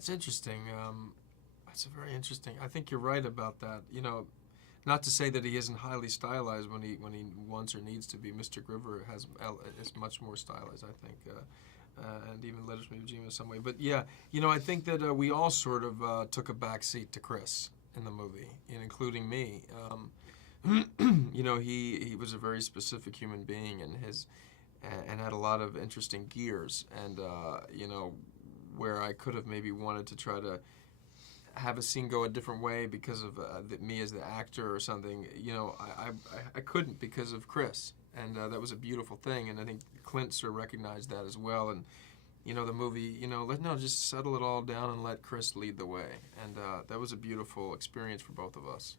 That's interesting. That's a very interesting. I think you're right about that. Not to say that he isn't highly stylized when he wants or needs to be. Mystic River is much more stylized, I think, and even Letters from Iwo Jima in some way. But yeah, I think that we all sort of took a back seat to Chris in the movie, and including me. He was a very specific human being, and had a lot of interesting gears, and where I could have maybe wanted to try to have a scene go a different way because of me as the actor or something. I couldn't because of Chris, and that was a beautiful thing. And I think Clint sort of recognized that as well. And the movie, just settle it all down and let Chris lead the way. And that was a beautiful experience for both of us.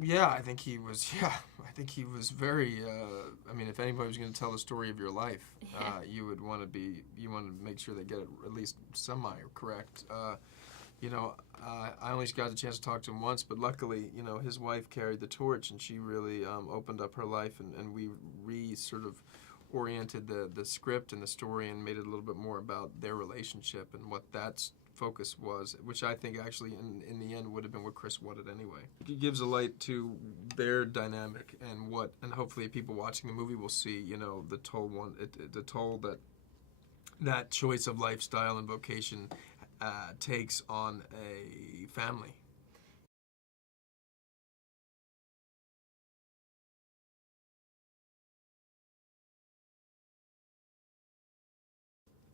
Yeah, I think he was. Yeah, I think he was very. I mean, if anybody was going to tell the story of your life, you would want to be. You want to make sure they get it at least semi correct. I only got the chance to talk to him once, but luckily, his wife carried the torch, and she really opened up her life, and we sort of oriented the script and the story and made it a little bit more about their relationship and what that's focus was, which I think actually in the end would have been what Chris wanted anyway. It gives a light to their dynamic and hopefully people watching the movie will see, the toll that choice of lifestyle and vocation takes on a family.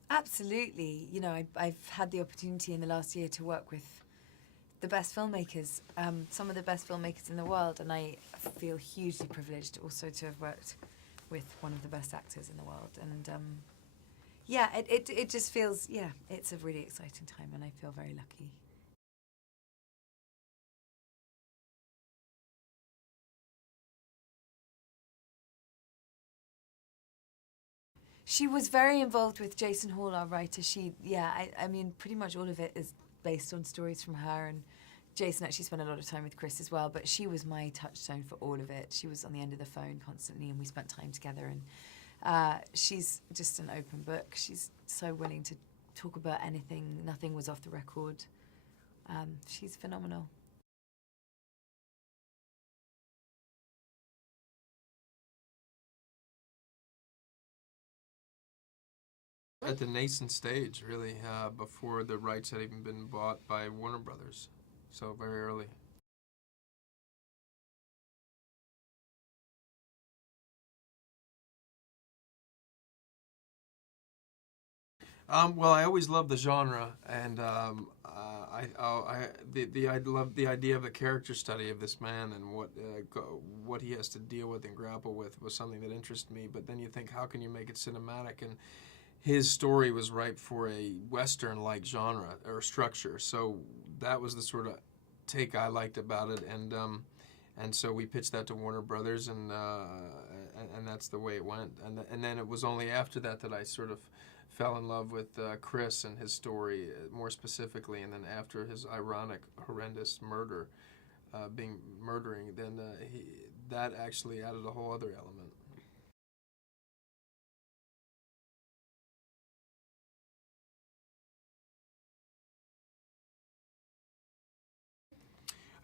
Absolutely. I've had the opportunity in the last year to work with the best filmmakers, some of the best filmmakers in the world, and I feel hugely privileged also to have worked with one of the best actors in the world. And it just feels, it's a really exciting time, and I feel very lucky. She was very involved with Jason Hall, our writer. I mean, pretty much all of it is based on stories from her, and Jason actually spent a lot of time with Chris as well, but she was my touchstone for all of it. She was on the end of the phone constantly, and we spent time together, and she's just an open book. She's so willing to talk about anything. Nothing was off the record. She's phenomenal. At the nascent stage, really, before the rights had even been bought by Warner Brothers, so very early. Well, I always loved the genre, and I love the idea of the character study of this man and what he has to deal with and grapple with was something that interested me. But then you think, how can you make it cinematic? And his story was ripe for a Western-like genre or structure, so that was the sort of take I liked about it, and so we pitched that to Warner Brothers, and that's the way it went. And then it was only after that that I sort of fell in love with Chris and his story more specifically, and then after his ironic, horrendous murdering, then that actually added a whole other element.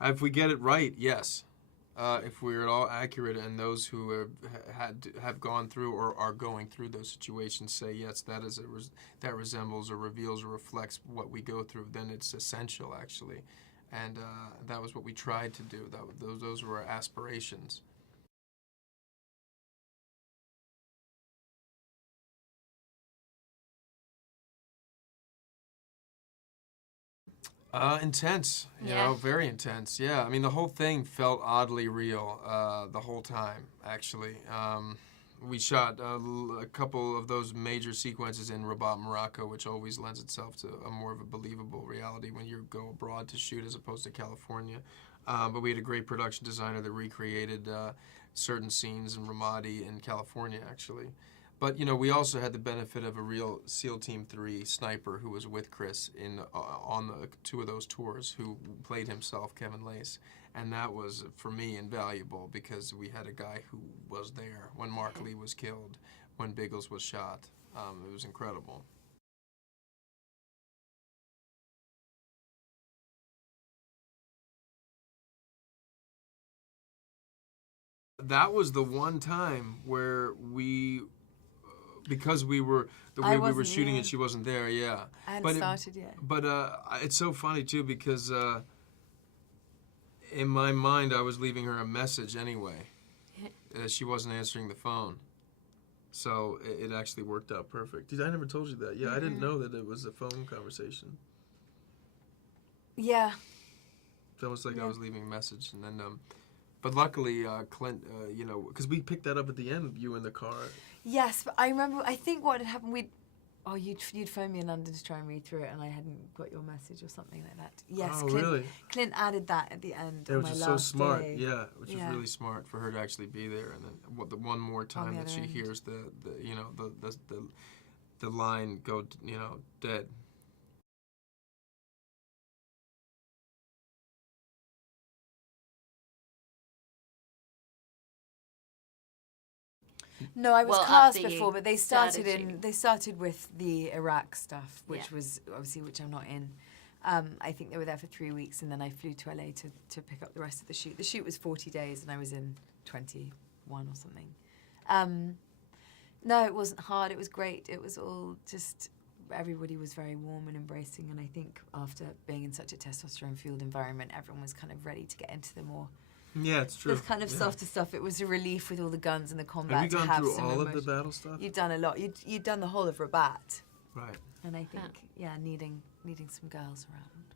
If we get it right, yes. If we're at all accurate, and those who have gone through or are going through those situations say yes, that resembles or reveals or reflects what we go through, then it's essential actually, and that was what we tried to do. Those were our aspirations. Intense, very intense. Yeah, I mean, the whole thing felt oddly real the whole time, actually. We shot a couple of those major sequences in Rabat, Morocco, which always lends itself to a more of a believable reality when you go abroad to shoot as opposed to California. But we had a great production designer that recreated certain scenes in Ramadi in California, actually. But we also had the benefit of a real SEAL Team 3 sniper who was with Chris on two of those tours, who played himself, Kevin Lace, And that was, for me, invaluable because we had a guy who was there when Mark Lee was killed, when Biggles was shot. It was incredible. That was the one time where because we were the way we were shooting it, she wasn't there. Yeah, I hadn't started yet. But it's so funny too because in my mind I was leaving her a message anyway. She wasn't answering the phone, so it actually worked out perfect. Dude, I never told you that. Yeah, I didn't know that it was a phone conversation. Yeah. It was like I was leaving a message, and then. But luckily, Clint, because we picked that up at the end, you in the car. Yes, but I remember, I think what had happened, you'd phoned me in London to try and read through it, and I hadn't got your message or something like that. Yes, oh, Clint, really? Clint added that at the end. It was just so smart, day. yeah, which was really smart for her to actually be there, and then the one more time that she hears the line go, dead. No, I was cast before, but they started with the Iraq stuff, which was obviously which I'm not in. I think they were there for 3 weeks, and then I flew to LA to pick up the rest of the shoot. The shoot was 40 days, and I was in 21 or something. No, it wasn't hard. It was great. It was all just everybody was very warm and embracing, and I think after being in such a testosterone-fueled environment, everyone was kind of ready to get into the more. Yeah, it's true. This kind of softer stuff. It was a relief with all the guns and the combat. Have you gone through some all emotion. of the battle stuff? You've done a lot. You'd done the whole of Rabat. Right. And I think, needing some girls around.